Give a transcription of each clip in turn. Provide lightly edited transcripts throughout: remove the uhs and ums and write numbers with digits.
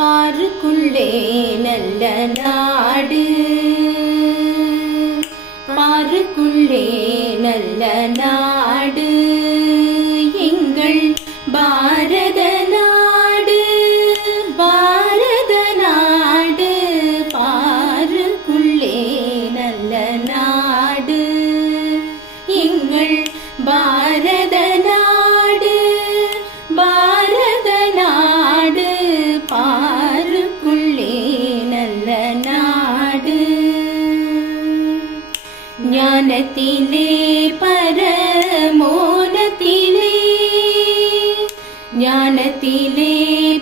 பாருக்குள்ளே நல்ல நாடு, பாருக்குள்ளே நல்ல நாடு எங்கள் பாரத நாடு, பாரத நாடு. பாருக்குள்ளே நல்ல நாடு எங்கள் பாரத நாடு, பாரத நாடு. பாருக்குள்ளே நல்ல நாடு. ஞானத்திலே பரமோனத்திலே, ஞானத்திலே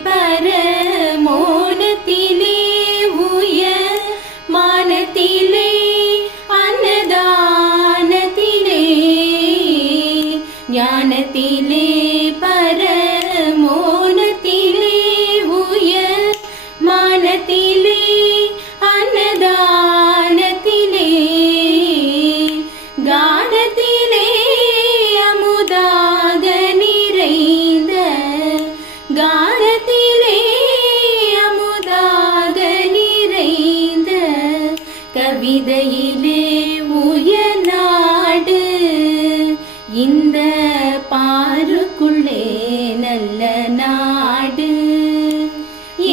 பரமோனத்திலே உயர் மானத்திலே அன்னதானத்திலே, ஞானத்திலே பரமோனத்திலே உயர் மானத்திலே அன்னதானத்திலே, கானத்திலே அமுதாக நிறைந்த, கானத்திலே அமுதாக நிறைந்த கவிதையிலே உயர் நாடு இந்த பாருக்குள்ளே நல்ல நாடு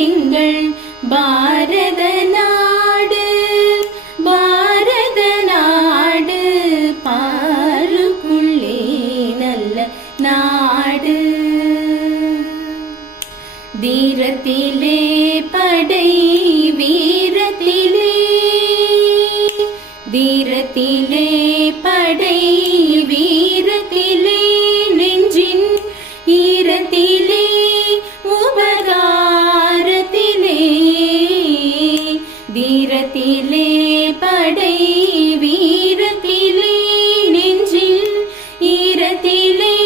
எங்கள் பாரத நாடு, பாரத நாடு. பாருக்குள்ளே நல்ல நாடு. வீரத்திலே படை வீரத்திலே, வீரத்திலே படை வீரத்திலே நெஞ்சின் ஈரத்திலே உபகாரத்திலே, வீரத்திலே படை வீரத்திலே நெஞ்சில் ஈரத்திலே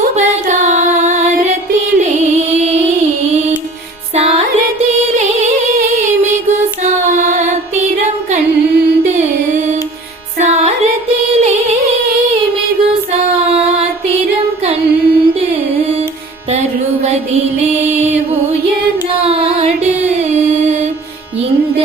உபகாரத்திலே, சாரத்திலே மிகு சாத்திரம் கண்டு, சாரத்திலே மிகு சாத்திரம் கண்டு தருவதிலே உயர் நாடு இந்த